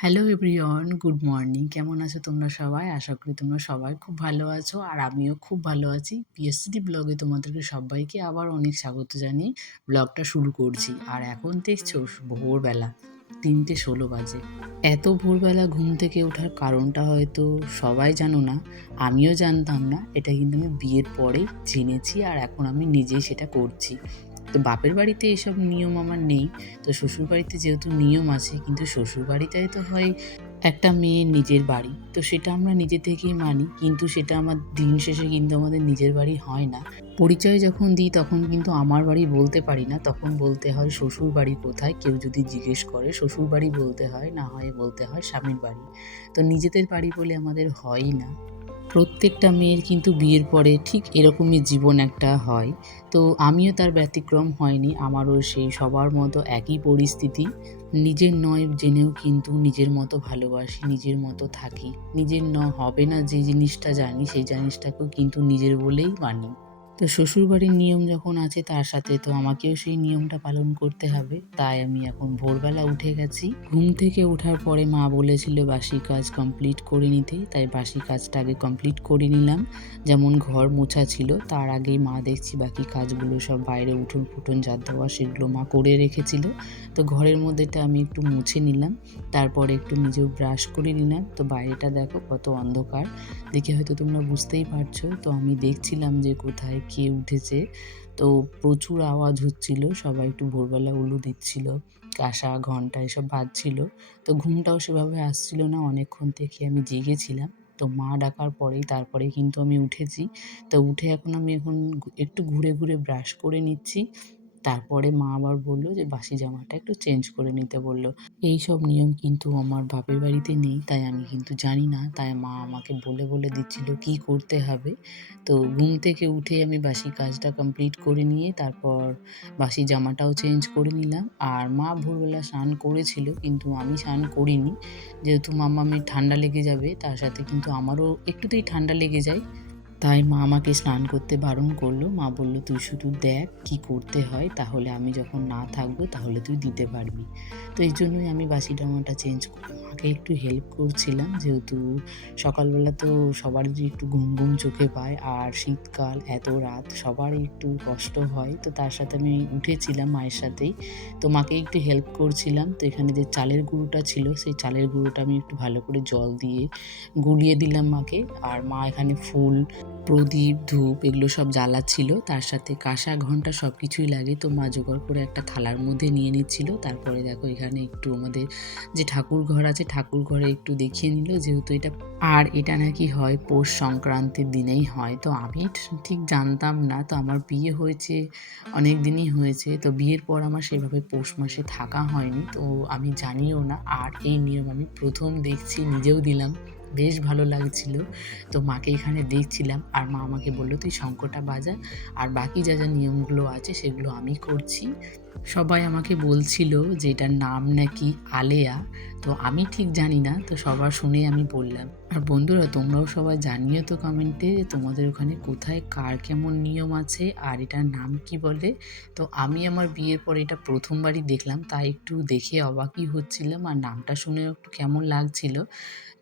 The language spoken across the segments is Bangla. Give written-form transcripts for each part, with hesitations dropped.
Hello everyone, good morning. কেমন আছো তোমরা সবাই? আশা করি তোমরা সবাই খুব ভালো আছো আর আমিও খুব ভালো আছি। পিএসসিটি ব্লগে তোমাদেরকে সবাইকে আবার অনেক স্বাগত জানিয়ে ব্লগটা শুরু করছি। আর এখন দেখছো ভোরবেলা ৩:১৬ বাজে। এত ভোরবেলা ঘুম থেকে ওঠার কারণটা হয়তো সবাই জানো না, আমিও জানতাম না। এটা কিন্তু আমি বিয়ের পরেই জেনেছি আর এখন আমি নিজেই সেটা করছি। তো বাপের বাড়িতে এসব নিয়ম আমার নেই। তো শ্বশুরবাড়িতে যেহেতু নিয়ম আছে, কিন্তু শ্বশুরবাড়িটাই তো হয় একটা মেয়ের নিজের বাড়ি। তো সেটা আমরা নিজে থেকেই মানি, কিন্তু সেটা আমার দিন শেষে কিন্তু আমাদের নিজের বাড়ি হয় না। পরিচয় যখন দিই তখন কিন্তু আমার বাড়ি বলতে পারি না, তখন বলতে হয় শ্বশুর বাড়ি কোথায়। কেউ যদি জিজ্ঞেস করে শ্বশুর বাড়ি বলতে হয়, না হয় বলতে হয় স্বামীর বাড়ি। তো নিজেদের বাড়ি বলে আমাদের হয়ই না। প্রত্যেকটা মেয়ের কিন্তু বিয়ের পরে ঠিক এরকমই জীবন একটা হয়। তো আমিও তার ব্যতিক্রম হয়নি, আমারও সেই সবার মতো একই পরিস্থিতি। নিজের নয় জেনেও কিন্তু নিজের মতো ভালোবাসি, নিজের মতো থাকি। নিজের হবে না যে জিনিসটা জানি, সেই জিনিসটাকেও কিন্তু নিজের বলেই মানি। তো শ্বশুরবাড়ির নিয়ম যখন আছে তার সাথে তো আমাকেও সেই নিয়মটা পালন করতে হবে। তাই আমি এখন ভোরবেলা উঠে গেছি। ঘুম থেকে ওঠার পরে মা বলেছিল বাসি কাজ কমপ্লিট করে নিতে, তাই বাসি কাজটা আগে কমপ্লিট করে নিলাম। যেমন ঘর মোছা ছিল, তার আগেই মা দেখছি বাকি কাজগুলো সব বাইরে উঠোন ফুটন ঝাড় দেওয়া সেগুলো মা করে রেখেছিল। তো ঘরের মধ্যেটা আমি একটু মুছে নিলাম, তারপরে একটু নিজেও ব্রাশ করে নিলাম। তো বাইরেটা দেখো কত অন্ধকার, দেখে হয়তো তোমরা বুঝতেই পারছো। তো আমি দেখছিলাম যে কোথায় কে উঠেছে। তো প্রচুর আওয়াজ হচ্ছিল, সবাই একটু ভোরবেলা উলু দিচ্ছিল, কাঁসা ঘন্টা এসব বাজছিল। তো ঘুমটাও সেভাবে আসছিল না, অনেকক্ষণ থেকে আমি জেগেছিলাম। তো মা ডাকার পরেই তারপরে কিন্তু আমি উঠেছি। তো উঠে এখন একটু ঘুরে ঘুরে ব্রাশ করে নিচ্ছি। তারপরে মা আবার বলল যে বাসি জামাটা একটু চেঞ্জ করে নিতে বলল। এইসব নিয়ম কিন্তু আমার বাপের বাড়িতে নেই, তাই আমি কিন্তু জানি না। তাই মা আমাকে বলে বলে দিচ্ছিল কি করতে হবে। তো ঘুম থেকে উঠে আমি বাসি কাজটা কমপ্লিট করে নিয়ে তারপর বাসি জামাটাও চেঞ্জ করে নিলাম। আর মা ভোরবেলা স্নান করেছিল, কিন্তু আমি স্নান করিনি। যেহেতু মাম্মামের ঠান্ডা লেগে যাবে, তার সাথে কিন্তু আমারও একটুতেই ঠান্ডা লেগে যায়। তাই মা আমাকে স্নান করতে বারণ করলো। মা বলল, "তুই শুধু দেখ কি করতে হয়, তাহলে আমি যখন না থাকবো তাহলে তুই দিতে পারবি।" তো এই জন্যই আমি বাসি জামাটা চেঞ্জ করে মাকে একটু হেল্প করছিলাম। যেহেতু সকালবেলা তো সবারই একটু ঘুম ঘুম চোখে পায়, আর শীতকাল এত রাত সবারই একটু কষ্ট হয়। তো তার সাথে আমি উঠেছিলাম মায়ের সাথেই। তো মাকে একটু হেল্প করছিলাম। তো এখানে যে চালের গুঁড়োটা ছিল, সেই চালের গুঁড়োটা আমি একটু ভালো করে জল দিয়ে গুলিয়ে দিলাম মাকে। আর মা এখানে ফুল, প্রদীপ, ধূপ এগুলো সব জ্বালাচ্ছিল। তার সাথে কাঁসা ঘণ্টা সব কিছুই লাগে। তো মা জোগাড় করে একটা থালার মধ্যে নিয়ে নিচ্ছিল। তারপরে দেখো এখানে একটু আমাদের যে ঠাকুর ঘর আছে, ঠাকুর ঘরে একটু দেখিয়ে নিল, যেহেতু এটা নাকি হয় পৌষ সংক্রান্তির দিনেই হয়। তো আমি ঠিক জানতাম না। তো আমার বিয়ে হয়েছে অনেক দিনই হয়েছে। তো বিয়ের পর আমার সেভাবে পৌষ মাসে থাকা হয়নি। তো আমি জানিও না। আর এই নিয়ম আমি প্রথম দেখছি, নিজেও দিলাম। বেশ ভালো লাগছিল। তো মাকে এখানে দেখছিলাম আর মা আমাকে বলল, "তুই শঙ্খটা বাজা, আর বাকি যা যা নিয়মগুলো আছে সেগুলো আমি করছি।" সবাই আমাকে বলছিল যে এটার নাম নাকি আলেয়া। তো আমি ঠিক জানি না। তো সবার শুনে আমি বললাম। আর বন্ধুরা, তোমরাও সবাই জানিও তো কমেন্টে যে তোমাদের ওখানে কোথায় কার কেমন নিয়ম আছে আর এটার নাম কি বলে। তো আমি আমার বিয়ের পরে এটা প্রথমবারই দেখলাম, তাই একটু দেখে অবাকই হচ্ছিলাম আর নামটা শুনেও একটু কেমন লাগছিল।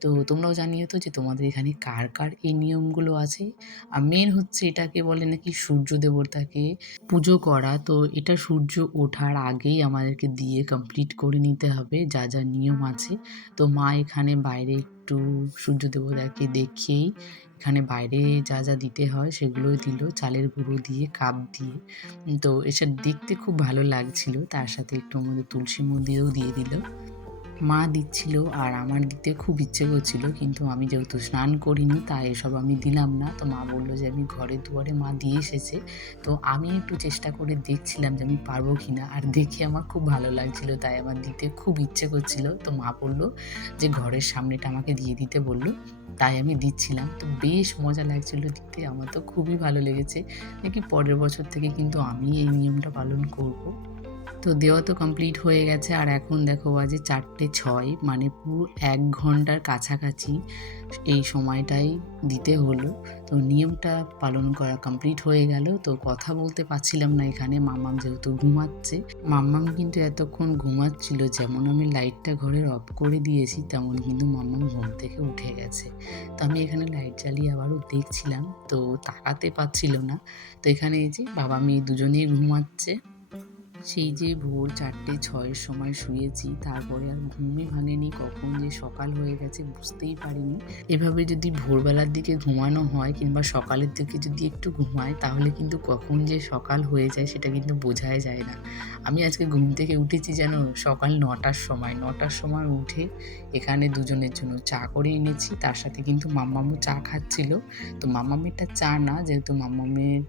তো তোমরাও জানিও তো যে তোমাদের এখানে কার কার এই নিয়মগুলো আছে। আর মেন হচ্ছে এটাকে বলে নাকি সূর্য দেবতাকে পুজো করা। তো এটা সূর্য ওঠার আগেই আমাদেরকে দিয়ে কমপ্লিট করে নিতে হবে যা যা নিয়ম আছে। তো মা এখানে বাইরে একটু সূর্য দেবতাকে দেখিয়েই এখানে বাইরে যা যা দিতে হয় সেগুলোই দিল, চালের গুঁড়ো দিয়ে, কাপ দিয়ে। তো এসব দেখতে খুব ভালো লাগছিল। তার সাথে একটু আমাদের তুলসী মন্দিরেও দিয়ে দিল। মা দিচ্ছিল আর আমার দিতে খুব ইচ্ছে করছিল, কিন্তু আমি যেহেতু স্নান করিনি তাই এসব আমি দিলাম না। তো মা বলল যে আমি ঘরের দুয়ারে মা দিয়ে এসেছে। তো আমি একটু চেষ্টা করে দেখছিলাম যে আমি পারবো কিনা, আর দেখে আমার খুব ভালো লাগছিল, তাই আমার দিতে খুব ইচ্ছে করছিল। তো মা বলল যে ঘরের সামনেটা আমাকে দিয়ে দিতে বলল, তাই আমি দিচ্ছিলাম। তো বেশ মজা লাগছিল দিতে, আমার তো খুবই ভালো লেগেছে। নাকি পরের বছর থেকে কিন্তু আমি এই নিয়মটা পালন করব। তো তো দেওয়া তো কমপ্লিট হয়ে গেছে, আর এখন দেখো বাজে 4:06, মানে পুরো 1 ঘন্টার কাছাকাছি এই সময়টাই দিতে হলো। তো নিয়মটা পালন করা কমপ্লিট হয়ে গেল। তো কথা বলতে পারছিলাম না এখানে, মাম্মাম যেহেতু ঘুমাচ্ছে। মাম্মাম কিন্তু এতক্ষণ ঘুমাচ্ছিল, যেমন আমি লাইটটা ঘরের অফ করে দিয়েছি তেমন কিন্তু মাম্মাম ঘুম থেকে উঠে গেছে। তো আমি এখানে লাইট জ্বালিয়ে আবারও দেখছিলাম, তো তাকাতে পারছিল না। তো এখানে এই যে বাবা মেয়ে দুজনেই ঘুমাচ্ছে। সেই যে ভোর 4:06 সময় শুয়েছি, তারপরে আর ঘুমই ভাঙেনি, কখন যে সকাল হয়ে গেছে বুঝতেই পারিনি। এভাবে যদি ভোরবেলার দিকে ঘুমানো হয় কিংবা সকালের দিকে যদি একটু ঘুমায়, তাহলে কিন্তু কখন যে সকাল হয়ে যায় সেটা কিন্তু বোঝাই যায় না। আমি আজকে ঘুম থেকে উঠেছি যেন সকাল 9টার সময়। 9টার সময় উঠে এখানে দুজনের জন্য চা করে এনেছি, তার সাথে কিন্তু মাম্মামও চা খাচ্ছিল। তো মাম্মামেরটা চা না, যেহেতু মাম্মামের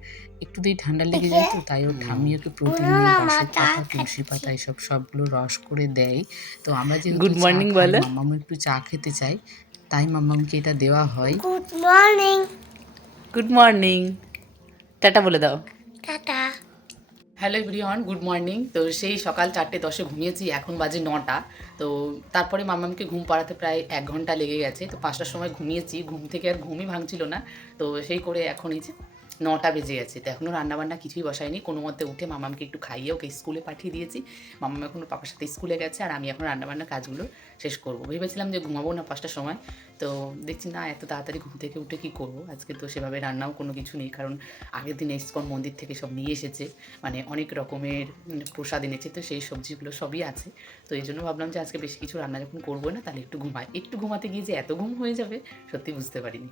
একটুতেই ঠান্ডা লেগে যায়, তো তাই ওর ঠাম্মি ওকে প্রতিদিন বাসক পাতা, তুলসী পাতা এসব সবগুলো রস করে দেয়। তো আমরা যেহেতু গুড চা মর্নিং খাই, বলো। মাম্মামও একটু চা খেতে চাই, তাই মাম্মামকে এটা দেওয়া হয়। Good morning. Good morning, tata বলে দাও। Tata. Hello everyone, good morning. তো সেই সকাল 4:10 ঘুমিয়েছি, এখন বাজে 9টা। তো তারপরে মামামকে ঘুম পাড়াতে প্রায় 1 ঘন্টা লেগে গেছে। তো 5টার সময় ঘুমিয়েছি, ঘুম থেকে আর ঘুমই ভাঙছিল না। তো সেই করে এখন এই যে 9টা বেজে গেছে। তো এখনও রান্নাবান্না কিছুই বসাইনি, কোনো মতে উঠে মামামকে একটু খাইয়ে ওকে স্কুলে পাঠিয়ে দিয়েছি। মামাম এখন ওর পাপার সাথে স্কুলে গেছে, আর আমি এখন রান্নাবান্নার কাজগুলো শেষ করবো। ভেবেছিলাম যে ঘুমাবো না 5টার সময়, তো দেখছি না এত তাড়াতাড়ি ঘুম থেকে উঠে কী করবো। আজকে তো সেভাবে রান্নাও কোনো কিছু নেই, কারণ আগের দিন ইসকন মন্দির থেকে সব নিয়ে এসেছে, মানে অনেক রকমের প্রসাদ এনেছে, তো সেই সবজিগুলো সবই আছে। তো এই জন্য ভাবলাম যে আজকে বেশি কিছু রান্না যখন করবো না, তাহলে একটু ঘুমাই। একটু ঘুমাতে গিয়ে যে এত ঘুম হয়ে যাবে সত্যি বুঝতে পারিনি।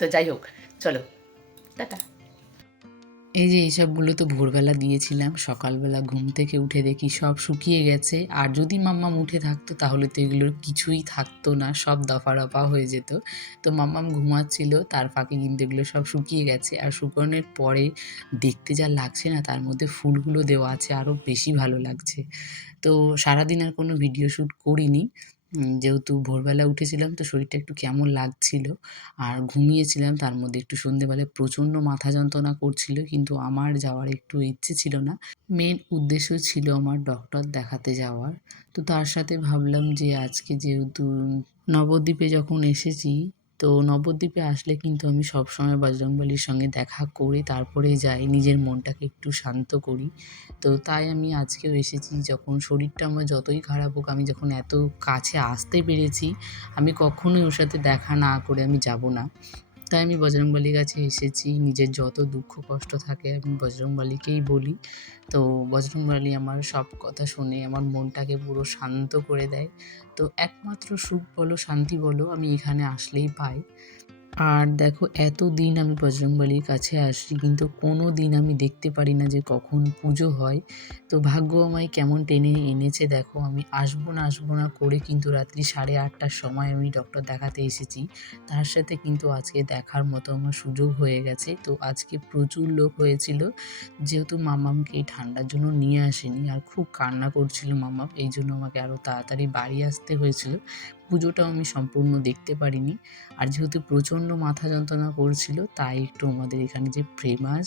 তো যাই হোক, চলো টাটা। এই যে এইসবগুলো তো ভোরবেলা দিয়েছিলাম, সকালবেলা ঘুম থেকে উঠে দেখি সব শুকিয়ে গেছে। আর যদি মাম্মাম উঠে থাকতো তাহলে তো এগুলোর কিছুই থাকতো না, সব দফা রফা হয়ে যেত। তো মাম্মাম ঘুমাচ্ছিল, তার ফাঁকে কিন্তু এগুলো সব শুকিয়ে গেছে। আর শুকানোর পরে দেখতে যা লাগছে না, তার মধ্যে ফুলগুলো দেওয়া আছে, আরও বেশি ভালো লাগছে। তো সারাদিন আর কোনো ভিডিও শ্যুট করিনি, যেহেতু ভোরবেলা উঠেছিলাম তো শরীরটা একটু কেমন লাগছিল আর ঘুমিয়েছিলাম। তার মধ্যে একটু সন্ধেবেলায় প্রচণ্ড মাথা যন্ত্রণা করছিল, কিন্তু আমার যাওয়ার একটু ইচ্ছে ছিল না। মেন উদ্দেশ্য ছিল আমার ডক্টর দেখাতে যাওয়ার। তো তার সাথে ভাবলাম যে আজকে যেহেতু নবদ্বীপে যখন এসেছি, তো নবদ্বীপে আসলে কিন্তু আমি সবসময় বজরংবলীর সঙ্গে দেখা করে তারপরে যাই, নিজের মনটাকে একটু শান্ত করি। তো তাই আমি আজকেও এসেছি, যখন শরীরটা আমার যতই খারাপ হোক, আমি যখন এত কাছে আসতে পেরেছি, আমি কখনোই ওর সাথে দেখা না করে আমি যাব না। তাই আমি বজরংবলীর কাছে এসেছি, নিজের যত দুঃখ কষ্ট থাকে আমি বজরংবলীকেই বলি। তো বজরংবলী আমার সব কথা শুনে আমার মনটাকে পুরো শান্ত করে দেয়। তো একমাত্র সুখ বলো, শান্তি বলো, আমি এখানে আসলেই পাই। আর দেখো এতদিন আমি বজরংবলীর কাছে আসি, কিন্তু কোনো দিন আমি দেখতে পারি না যে কখন পুজো হয়। তো ভাগ্য আমায় কেমন টেনে এনেছে দেখো, আমি আসবো না আসবো না করে কিন্তু রাত্রি 8:30টার সময় আমি ডক্টর দেখাতে এসেছি। তার সাথে কিন্তু আজকে দেখার মতো আমার সুযোগ হয়ে গেছে। তো আজকে প্রচুর লোক হয়েছিল, যেহেতু মাম্মামকে এই ঠান্ডার জন্য নিয়ে আসেনি আর খুব কান্না করছিল মাম্মাম, এই জন্য আমাকে আরও তাড়াতাড়ি বাড়ি আসতে হয়েছিল। পুজোটাও আমি সম্পূর্ণ দেখতে পারিনি। আর যেহেতু প্রচণ্ড মাথা যন্ত্রণা করছিল, তাই একটু আমাদের এখানে যে ফেমাস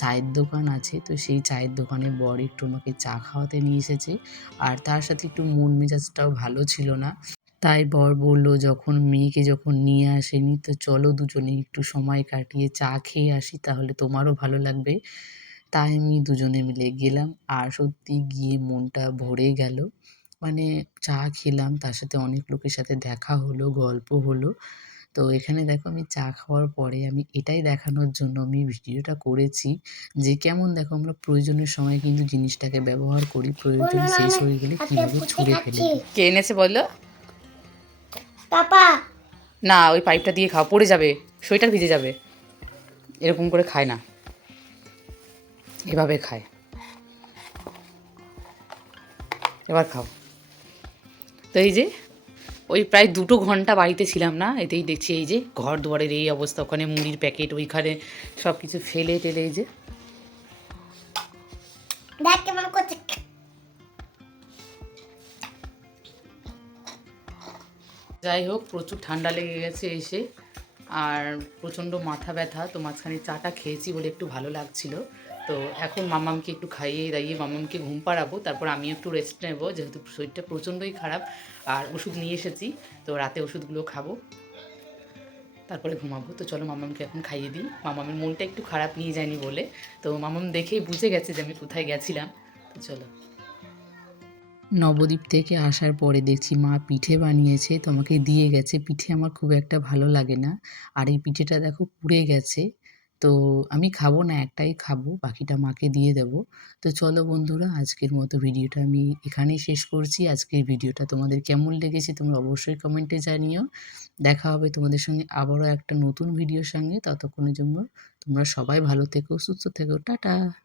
চায়ের দোকান আছে, তো সেই চায়ের দোকানের বর একটু আমাকে চা খাওয়াতে নিয়ে এসেছে। আর তার সাথে একটু মন মেজাজটাও ভালো ছিল না, তাই বর বলল যখন মেয়েকে যখন নিয়ে আসেনি, তো চলো দুজনে একটু সময় কাটিয়ে চা খেয়ে আসি, তাহলে তোমারও ভালো লাগবে। তাই আমি দুজনে মিলে গেলাম, আর সত্যি গিয়ে মনটা ভরে গেল। মানে চা খেলাম, তার সাথে অনেক লোকের সাথে দেখা হলো, গল্প হলো। তো এখানে দেখো আমি চা খাওয়ার পরে আমি এটাই দেখানোর জন্য আমি ভিডিওটা করেছি, যে কেমন দেখো আমরা প্রয়োজনের সময় কিন্তু জিনিসটাকে ব্যবহার করি, প্রয়োজন বলুন শেষ আমি হয়ে গেলে আজকে কীভাবে পুচকে ছুঁড়ে ফেলে খাচ্ছি। দিই। কে এনেছে বললো? পাপা। না, ওই পাইপটা দিয়ে খাও, পড়ে যাবে, সোয়েটার ভিজে যাবে। এরকম করে খায় না, এভাবে খায়। এবার খাও। তো এই যে ওই প্রায় 2 ঘন্টা বাড়িতে ছিলাম না, এতেই দেখছি এই যে ঘর দুয়ারের এই অবস্থা, ওখানে মুড়ির প্যাকেট, ওইখানে সব কিছু ফেলে টেলে এই যে। দেখ কেমন করছে। যাই হোক, প্রচুর ঠান্ডা লেগে গেছে এসে, আর প্রচণ্ড মাথা ব্যথা। তো মাঝখানে চাটা খেয়েছি বলে একটু ভালো লাগছিল। তো এখন মাম্মামকে একটু খাইয়ে দাইয়ে মাম্মামকে ঘুম পাড়াবো, তারপর আমি একটু রেস্ট নেব, যেহেতু শরীরটা প্রচণ্ডই খারাপ। আর ওষুধ নিয়ে এসেছি, তো রাতে ওষুধগুলো খাবো, তারপরে ঘুমাবো। তো চলো মাম্মামকে এখন খাইয়ে দিই। মাম্মামের মনটা একটু খারাপ, নিয়ে যায়নি বলে। তো মাম্মাম দেখেই বুঝে গেছে যে আমি কোথায় গেছিলাম। তো চলো। নবদ্বীপ থেকে আসার পরে দেখছি মা পিঠে বানিয়েছে, তো আমাকে দিয়ে গেছে। পিঠে আমার খুব একটা ভালো লাগে না, আর এই পিঠেটা দেখো পুড়ে গেছে। তো আমি খাবো না, একটাই খাবো, বাকিটা মাকে দিয়ে দেবো। তো চলো বন্ধুরা, আজকের মতো ভিডিওটা আমি এখানেই শেষ করছি। আজকের ভিডিওটা তোমাদের কেমন লেগেছে তোমরা অবশ্যই কমেন্টে জানিও। দেখা হবে তোমাদের সঙ্গে আবারও একটা নতুন ভিডিওর সঙ্গে। ততক্ষণের জন্য তোমরা সবাই ভালো থেকো, সুস্থ থেকো। টাটা।